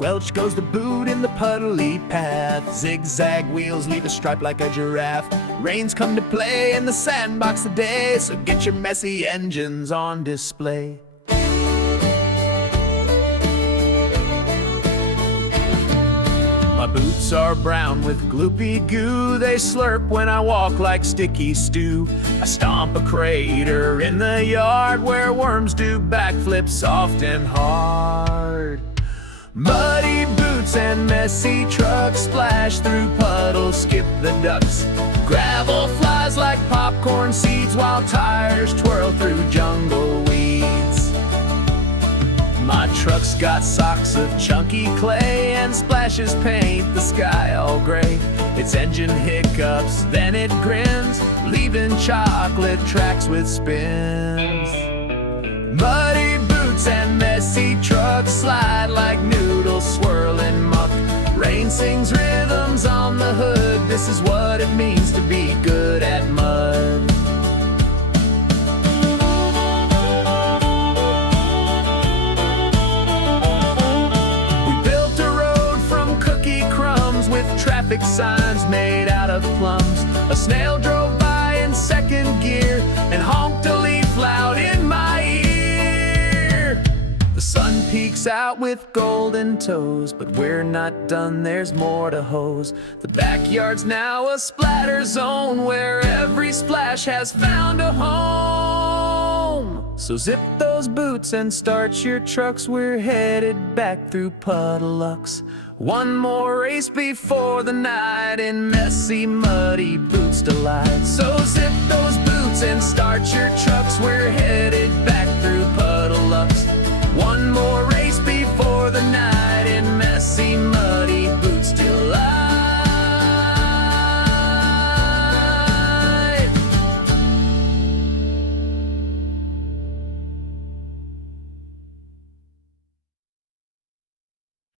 Squelch goes the boot in the puddly path. Zigzag wheels leave a stripe like a giraffe. Rains come to play in the sandbox today, so get your messy engines on display. My boots are brown with gloopy goo. They slurp when I walk like sticky stew. I stomp a crater in the yard where worms do backflips soft and hard. Muddy boots and messy trucks splash through puddles, skip the ducks. Gravel flies like popcorn seeds while tires twirl through jungle weeds. My truck's got socks of chunky clay and splashes paint the sky all gray. Its engine hiccups, then it grins, leaving chocolate tracks with spins. Muddy boots and messy trucks slide like noodles swirling muck. Rain sings rhythms on the hood. This is what it means to be good at mud. Traffic signs made out of plums. A snail drove by in second gear and honked a leaf loud in my ear. The sun peeks out with golden toes, but we're not done, there's more to hose. The backyard's now a splatter zone where every splash has found a home. So zip those boots and start your trucks, we're headed back through Puddleucks. One more race before the night in messy, muddy boots delight. So zip those boots and start your trucks, we're headed back through Puddleucks.